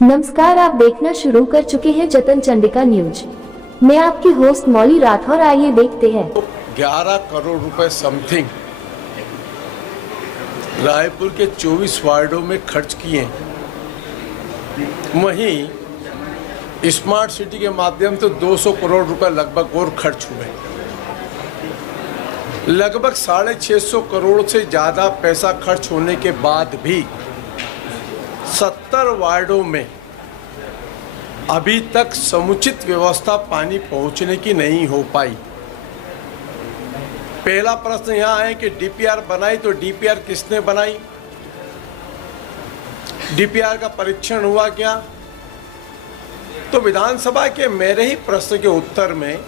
नमस्कार, आप देखना शुरू कर चुके हैं जतन चंडिका न्यूज। मैं आपकी होस्ट मौली राठौर। आइए देखते हैं। 11 करोड़ रुपए समथिंग रायपुर के 24 वार्डों में खर्च किए। वहीं स्मार्ट सिटी के माध्यम से 200 करोड़ रुपए लगभग और खर्च हुए। लगभग 650 करोड़ से ज़्यादा पैसा खर्च होने के बाद भी 70 वार्डों में अभी तक समुचित व्यवस्था पानी पहुंचने की नहीं हो पाई। पहला प्रश्न यहाँ है कि डीपीआर बनाई तो डीपीआर किसने बनाई? डीपीआर का परीक्षण हुआ क्या? तो विधानसभा के मेरे ही प्रश्न के उत्तर में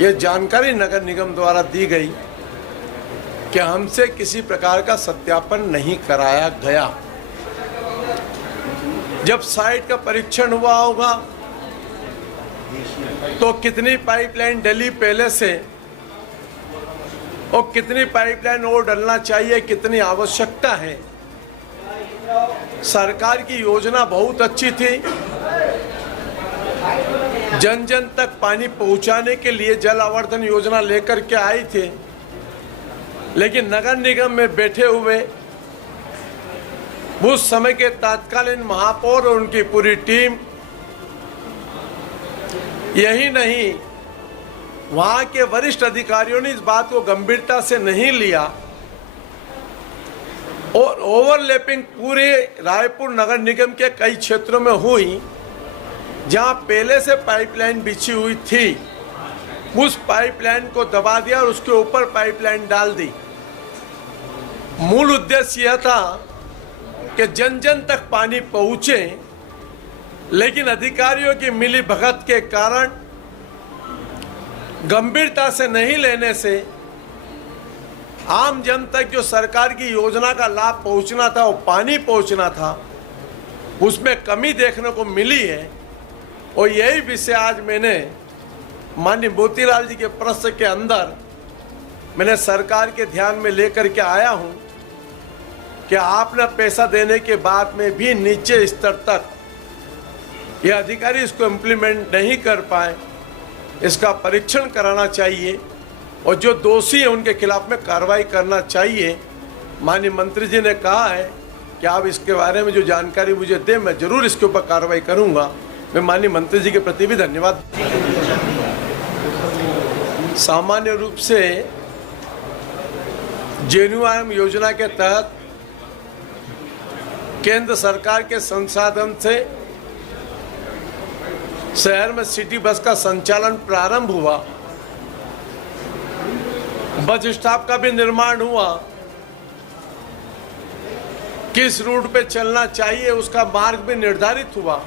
यह जानकारी नगर निगम द्वारा दी गई कि हमसे किसी प्रकार का सत्यापन नहीं कराया गया। जब साइट का परीक्षण हुआ होगा तो कितनी पाइपलाइन डली पहले से और कितनी पाइपलाइन और डलना चाहिए, कितनी आवश्यकता है। सरकार की योजना बहुत अच्छी थी, जन जन तक पानी पहुंचाने के लिए जल आवर्धन योजना लेकर के आई थी, लेकिन नगर निगम में बैठे हुए उस समय के तत्कालीन महापौर और उनकी पूरी टीम, यही नहीं वहां के वरिष्ठ अधिकारियों ने इस बात को गंभीरता से नहीं लिया और ओवरलैपिंग पूरे रायपुर नगर निगम के कई क्षेत्रों में हुई। जहां पहले से पाइपलाइन बिछी हुई थी, उस पाइपलाइन को दबा दिया और उसके ऊपर पाइपलाइन डाल दी। मूल उद्देश्य यह था कि जन जन तक पानी पहुंचे, लेकिन अधिकारियों की मिली भगत के कारण, गंभीरता से नहीं लेने से आम जन तक जो सरकार की योजना का लाभ पहुंचना था, वो पानी पहुंचना था, उसमें कमी देखने को मिली है। और यही विषय आज मैंने माननीय मोतीलाल जी के प्रश्न के अंदर मैंने सरकार के ध्यान में लेकर के आया हूं कि आपने पैसा देने के बाद में भी नीचे स्तर तक ये अधिकारी इसको इम्प्लीमेंट नहीं कर पाए। इसका परीक्षण कराना चाहिए और जो दोषी हैं उनके खिलाफ में कार्रवाई करना चाहिए। माननीय मंत्री जी ने कहा है कि आप इसके बारे में जो जानकारी मुझे दें, मैं जरूर इसके ऊपर कार्रवाई करूंगा। मैं माननीय मंत्री जी के प्रति भी धन्यवाद। सामान्य रूप से जेएनयूआरएम योजना के तहत केंद्र सरकार के संसाधन से शहर में सिटी बस का संचालन प्रारंभ हुआ, बस स्टॉप का भी निर्माण हुआ। किस रूट पे चलना चाहिए उसका मार्ग भी निर्धारित हुआ,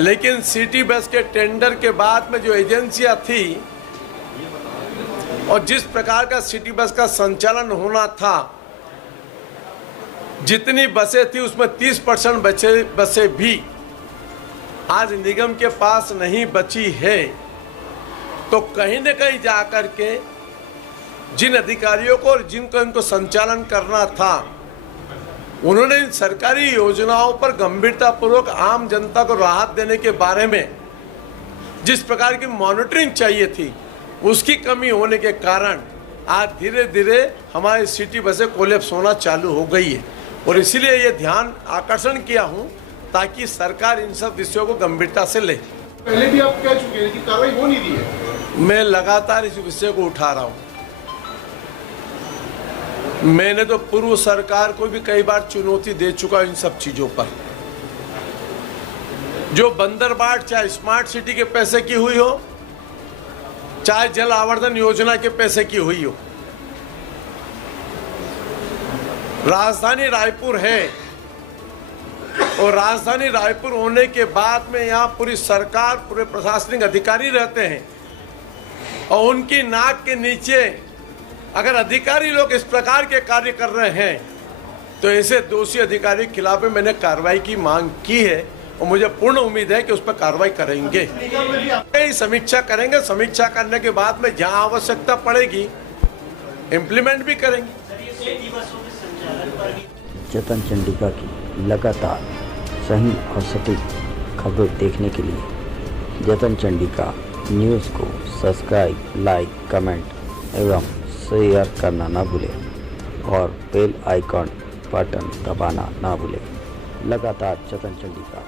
लेकिन सिटी बस के टेंडर के बाद में जो एजेंसियां थी और जिस प्रकार का सिटी बस का संचालन होना था, जितनी बसें थी उसमें 30% बसें भी आज निगम के पास नहीं बची है। तो कहीं न कहीं जाकर के जिन अधिकारियों को और जिनको इनको संचालन करना था, उन्होंने इन सरकारी योजनाओं पर गंभीरतापूर्वक आम जनता को राहत देने के बारे में जिस प्रकार की मॉनिटरिंग चाहिए थी, उसकी कमी होने के कारण आज धीरे धीरे हमारी सिटी बसें कोलैप्स होना चालू हो गई है। और इसीलिए ये ध्यान आकर्षण किया हूं ताकि सरकार इन सब विषयों को गंभीरता से ले। पहले भी आप कह चुके हैं कि कार्रवाई हो नहीं रही है। मैं लगातार इस विषय को उठा रहा हूं। मैंने तो पूर्व सरकार को भी कई बार चुनौती दे चुका इन सब चीजों पर। जो बंदरबाट चाहे स्मार्ट सिटी के पैसे की हुई हो, चाहे जल आवर्धन योजना के पैसे की हुई हो, राजधानी रायपुर है और राजधानी रायपुर होने के बाद में यहाँ पूरी सरकार, पूरे प्रशासनिक अधिकारी रहते हैं और उनकी नाक के नीचे अगर अधिकारी लोग इस प्रकार के कार्य कर रहे हैं तो ऐसे दोषी अधिकारी के खिलाफ मैंने कार्रवाई की मांग की है और मुझे पूर्ण उम्मीद है कि उस पर कार्रवाई करेंगे। समीक्षा करेंगे, समीक्षा करने के बाद में जहां आवश्यकता पड़ेगी इम्प्लीमेंट भी करेंगे। जतन चंडिका की लगातार सही और सटीक खबरें देखने के लिए जतन चंडिका न्यूज़ को सब्सक्राइब, लाइक, कमेंट एवं शेयर करना ना भूलें और बेल आइकॉन बटन दबाना ना भूलें। लगातार जतन चंडिका